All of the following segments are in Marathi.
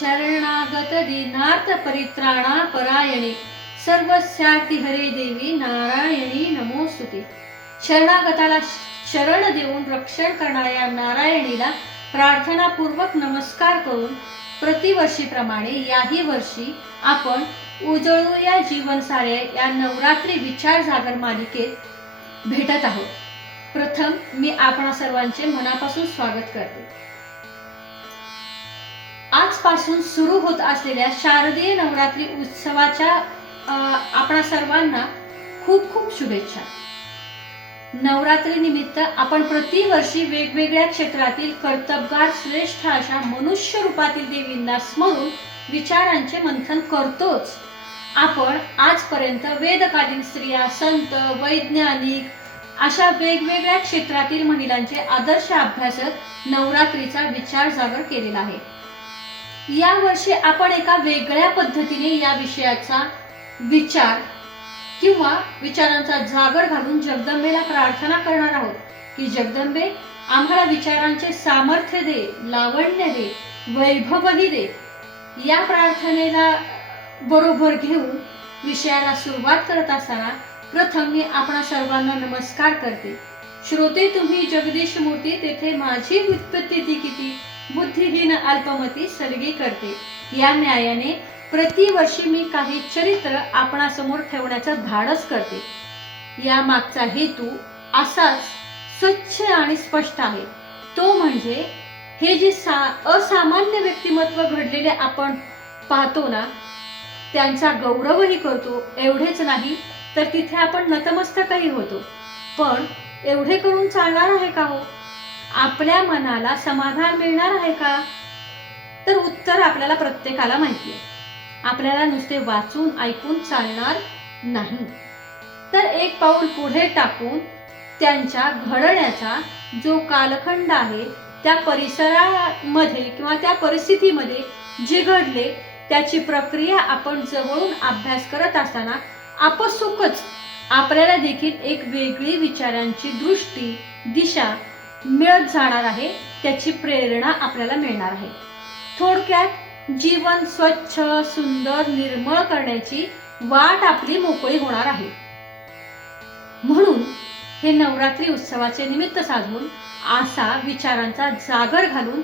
शरणागत दीनार्थ परित्राणा परायणे सर्वस्यार्ती हरे देवी नारायणी नमोस्तुते. शरणागताला शरण देऊन रक्षण करणाऱ्या नारायणीला प्रार्थनापूर्वक नमस्कार करून प्रतिवर्षीप्रमाणे याही वर्षी आपण उजळूया जीवन सारे या नवरात्री विचार जागर मालिकेत भेटत आहोत. प्रथम मी आपणा सर्वांचे मनापासून स्वागत करते. आजपासून सुरू होत असलेल्या शारदीय नवरात्री उत्सवाच्या आपणा सर्वांना खूप खूप शुभेच्छा. नवरात्री निमित्त आपण प्रतिवर्षी वेगवेगळ्या क्षेत्रातील कर्तबगार श्रेष्ठ अशा मनुष्य रूपातील देवींना स्मरून विचारांचे मंथन करतोच. आपण आजपर्यंत वेदकालीन स्त्रिया, संत, वैज्ञानिक अशा वेगवेगळ्या क्षेत्रातील महिलांचे आदर्श अभ्यासक नवरात्रीचा विचार जागर केलेला आहे. या वर्षी आपण एका वेगळ्या पद्धतीने या विषयाचा विचार किंवा विचारांचा जागर घालून जगदंबेला प्रार्थना करणार आहोत की जगदंबे आम्हाला विचारांचे सामर्थ्य दे, लावण्य दे, वैभवही दे. या प्रार्थनेला बरोबर घेऊन विषयाला सुरुवात करत असताना प्रथम मी आपणा सर्वांना नमस्कार करते. श्रोते तुम्ही जगदीश मूर्ती, तेथे माझी व्युत्पत्ती ती किती, बुद्धिहीन अल्पमती सलगी करते. या न्यायाने प्रतिवर्षी मी काही चरित्र आपणासमोर ठेवण्याचा धाडस करते. या मागचा हेतू असाच स्वच्छ आणि स्पष्ट आहे. तो म्हणजे हे जे असामान्य व्यक्तिमत्व घडलेले आपण पाहतो ना, त्यांचा गौरवही करतो. एवढेच नाही तर तिथे आपण नतमस्तकही होतो. पण एवढे करून चालणार आहे का हो? आपल्या मनाला समाधान मिळणार आहे का? तर उत्तर आपल्याला प्रत्येकाला माहिती आहे. आपल्याला नुसते वाचून ऐकून चालणार नाही. तर एक पाऊल पुढे टाकून त्यांच्या घडण्याचा जो कालखंड आहे, त्या परिसरामध्ये किंवा त्या परिस्थितीमध्ये जे घडले त्याची प्रक्रिया आपण जवळून अभ्यास करत असताना आपसुकच आपल्याला देखील एक वेगळी विचारांची दृष्टी, दिशा मिळत जाणार आहे. त्याची प्रेरणा आपल्याला मिळणार आहे. थोडक्यात जीवन स्वच्छ, सुंदर, निर्मळ करण्याची वाट आपली मोकळी होणार आहे. म्हणून हे नवरात्री उत्सवाचे निमित्त साधून असा विचारांचा जागर घालून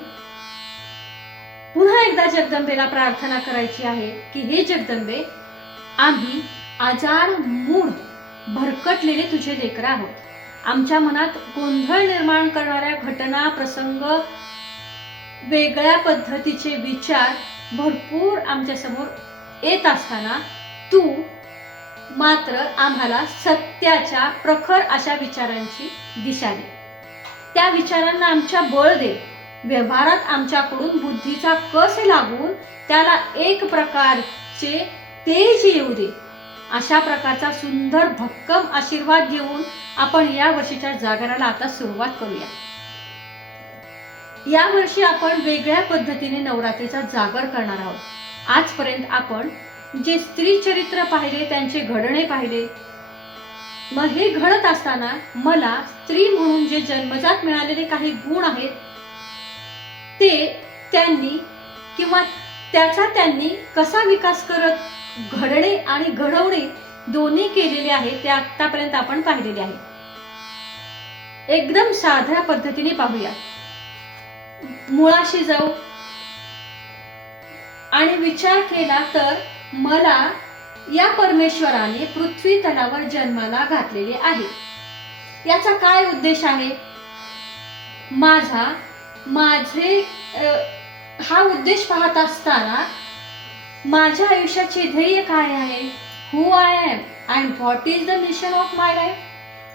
पुन्हा एकदा जगदंबेला प्रार्थना करायची आहे की हे जगदंबे, आम्ही आजार मूढ भरकटलेले तुझे लेकर आहोत. आमच्या मनात गोंधळ निर्माण करणाऱ्या घटना, प्रसंग, वेगळ्या पद्धतीचे विचार भरपूर आमच्या समोर येत असताना तू मात्र आम्हाला सत्याच्या प्रखर अशा विचारांची दिशा दे. त्या विचारांना आमच्या बळ दे. व्यवहारात आमच्याकडून बुद्धीचा कस लागून त्याला एक प्रकारचे तेज येऊ दे. अशा प्रकारचा सुंदर भक्कम आशीर्वाद घेऊन आपण या वर्षीच्या जागराला आता सुरुवात करूया. या वर्षी आपण वेगळ्या पद्धतीने नवरात्रीचा जागर करणार आहोत. आजपर्यंत आपण जे स्त्री चरित्र पाहिले, त्यांचे घडणे पाहिले. मग हे घडत असताना मला स्त्री म्हणून जे जन्मजात मिळालेले काही गुण आहेत ते त्यांनी किंवा त्याचा त्यांनी कसा विकास करत घडणे आणि घडवणे दोन्ही केलेले आहे ते आतापर्यंत आपण पाहिलेले आहे. एकदम साध्या पद्धतीने पाहूया. मुळाशी जाऊ आणि विचार केला तर मला या परमेश्वराने पृथ्वी तलावर जन्माला घातलेले आहे. याचा काय उद्देश आहे? माझे हा उद्देश पाहत असताना माझ्या आयुष्याचे ध्येय काय आहे? Who I am and what is the mission of my life?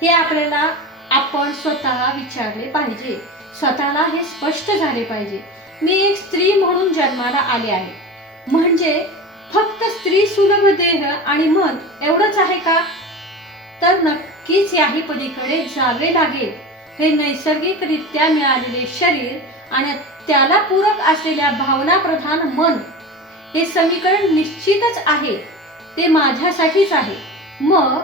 हे आपल्याला आपण स्वतः विचारले पाहिजे. स्वतःला हे स्पष्ट झाले पाहिजे. मी एक स्त्री म्हणून जन्माला आले आहे म्हणजे फक्त स्त्री सुलभ देह आणि मन एवढंच आहे का? तर नक्कीच याही पलीकडे जावे लागेल. हे नैसर्गिकरित्या मिळालेले शरीर आणि त्याला पूरक असलेल्या भावना प्रधान मन, हे समीकरण निश्चितच आहे. ते माझ्यासाठीच आहे. मग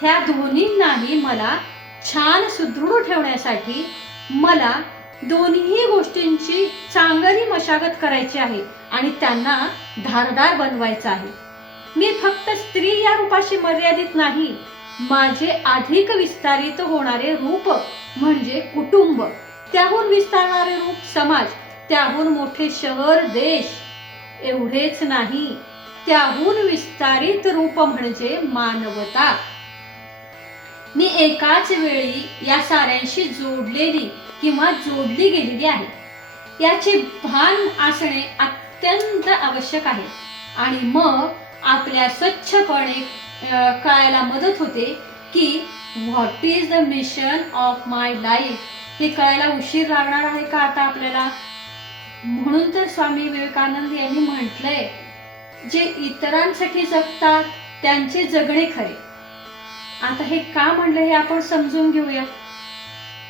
ह्या दोन्हींनाही मला छान सुदृढ ठेवण्यासाठी मला दोन्ही गोष्टींची चांगली मशागत करायची आहे आणि त्यांना धारदार बनवायचं आहे. मी फक्त स्त्री या रूपाशी मर्यादित नाही, माझे अधिक विस्तारित होणारे रूप म्हणजे कुटुंब, त्याहून विस्तारणारे रूप समाज, त्याहून मोठे शहर देश, एवढेच नाही, त्याहून विस्तारित रूप म्हणजे मानवता. मी एकाच वेळी या साऱ्यांशी जोडलेली किंवा जोडली गेलेली आहे, याचे भान असणे अत्यंत आवश्यक आहे. आणि मग आपल्या स्वच्छपणे कळायला मदत होते की what is the mission of my life. हे कळायला उशीर लागणार आहे का आता आपल्याला? म्हणून तर स्वामी विवेकानंद यांनी म्हटलंय, जे इतरांसाठी जगतात त्यांचे जगणे खरे. आता हे का म्हणलं हे आपण समजून घेऊया.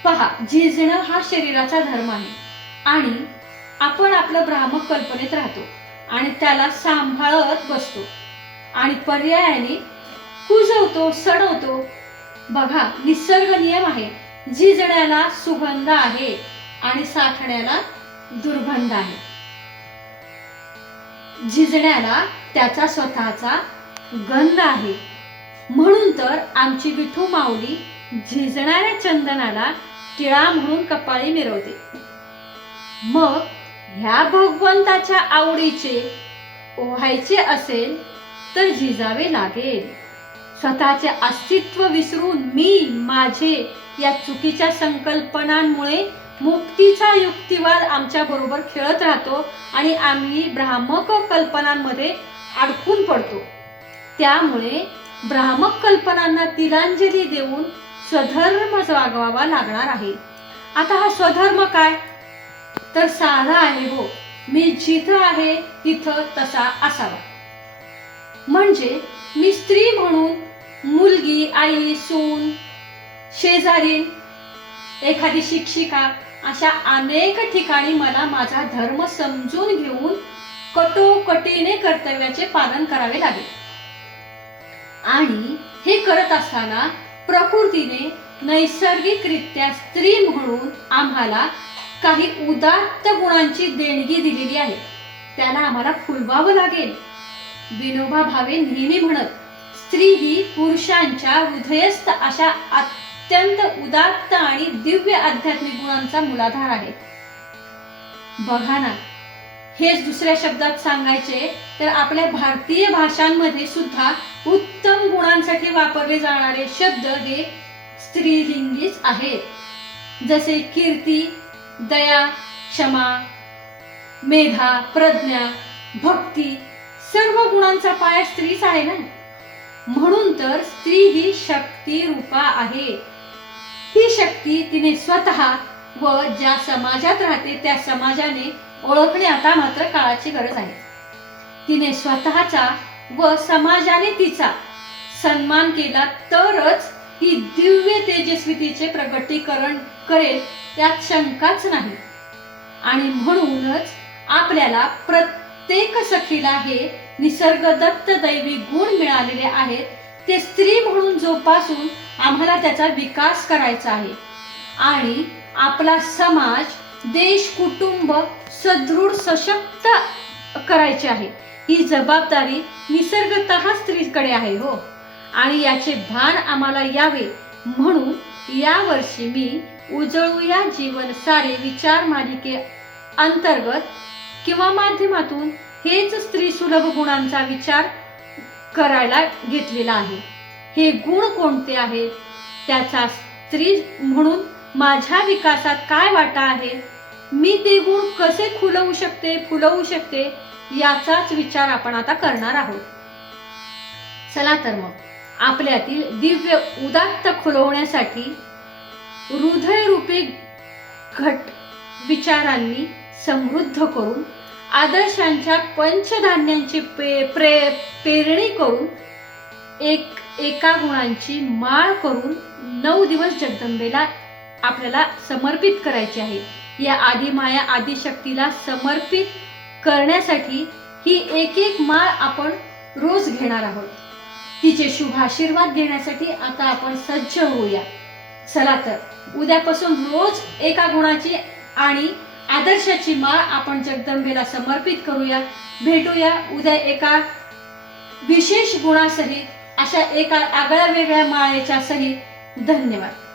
पहा, झिजणं हा शरीराचा धर्म आहे आणि आपण आपलं भ्रामक कल्पनेत राहतो आणि त्याला सांभाळत बसतो आणि पर्यायाने कुजवतो, सडवतो. बघा, निसर्ग नियम आहे, झिजण्याला सुगंध आहे आणि साठण्याला दुर्गंध आहे. झिजण्याला त्याचा स्वतःचा गंध आहे. म्हणून तर आमची विठू माऊली झिजणाऱ्या चंदनाला टिळा म्हणून कपाळी मिरवते. मग ह्या भगवंताच्या आवडीचे ओहायचे असेल तर झिजावे लागेल. स्वतःचे अस्तित्व विसरून मी माझे या चुकीच्या संकल्पनांमुळे मुक्तीचा युक्तिवाद आमच्या बरोबर खेळत राहतो आणि आम्ही भ्रामक कल्पनांमध्ये अडकून पडतो. त्यामुळे भ्रामक कल्पनांना तिलांजली देऊन स्वधर्म वागवावा लागणार आहे. आता हा स्वधर्म काय? तर साधा आहे हो, मी जिथं आहे तिथं तसा असावा. म्हणजे मी स्त्री म्हणून मुलगी, आई, सून, शेजारी, एखादी शिक्षिका अशा अनेक ठिकाणी मला माझा धर्म समजून घेऊन कटोकटीने कर्तव्याचे पालन करावे लागेल. आणि हे करत असताना प्रकृतीने नैसर्गिकरित्या स्त्री म्हणून आम्हाला काही उदात्त गुणांची देणगी दिलेली आहे, त्याला आम्हाला फुलवावं लागेल. विनोबा भावे नेहमी म्हणत, स्त्री ही पुरुषांच्या हृदयस्थ अशा अत्यंत उदात्त आणि दिव्य आध्यात्मिक गुणांचा मूलाधार आहे. बघा ना, हेच दुसऱ्या शब्दात सांगायचे तर आपल्या भारतीय भाषांमध्ये सुद्धा उत्तम गुणांसाठी वापरले जाणारे शब्द हे स्त्रीलिंगीच आहेत. जसे कीर्ती, दया, क्षमा, मेधा, प्रज्ञा, भक्ती, सर्व गुणांचा पाया स्त्रीच आहे ना. म्हणून तर स्त्री ही शक्ती रूपा आहे. ही शक्ती तिने स्वतः व ज्या समाजात राहते त्या समाजाने ओळखणे आता मात्र काळाची गरज आहे. तिने स्वतःचा व समाजाने तिचा सन्मान केला तरच ही दिव्य तेजस्वितीचे प्रगटीकरण करेल, यात शंकाच नाही. आणि म्हणूनच आपल्याला प्रत्येक सखीला हे निसर्गदत्त दैवी गुण मिळालेले आहेत, ते स्त्री म्हणून जोपासून आम्हाला त्याचा विकास करायचा आहे. आणि आपला समाज, देश, कुटुंब सदृढ, सशक्त करायचे आहे. ही जबाबदारी निसर्गतः स्त्रीकडे आहे हो. आणि याचे भान आम्हाला यावे म्हणून यावर्षी मी उजळूया जीवन सारे विचार मालिके अंतर्गत किंवा माध्यमातून हेच स्त्री सुलभ गुणांचा विचार करायला घेतलेला आहे. हे गुण कोणते आहेत, त्याचा स्त्री म्हणून माझ्या विकासात काय वाटा आहे, मी ते गुण कसे फुलवू शकते याचाच विचार आपण आता करणार आहोत. चला तर मग आपल्यातील दिव्य उदात्त खुलवण्यासाठी हृदयरूपी घट विचारांनी समृद्ध करून आदर्शांच्या पंचधान्यांची पेरणी करून एका गुणांची माळ करून 9 दिवस जगदंबेला आपल्याला समर्पित करायची आहे. या आदिमाया आदिशक्तीला समर्पित करण्यासाठी ही एक माळ आपण रोज घेणार आहोत. तिचे शुभ आशीर्वाद घेण्यासाठी आता आपण सज्ज होऊया. चला तर उद्यापासून रोज एका गुणाची आणि आदर्शाची माळ आपण जगदंबेला समर्पित करूया. भेटूया उद्या एका विशेष गुणासहित, अशा एका आगळ्या वेगळ्या माळेच्या सहित. धन्यवाद.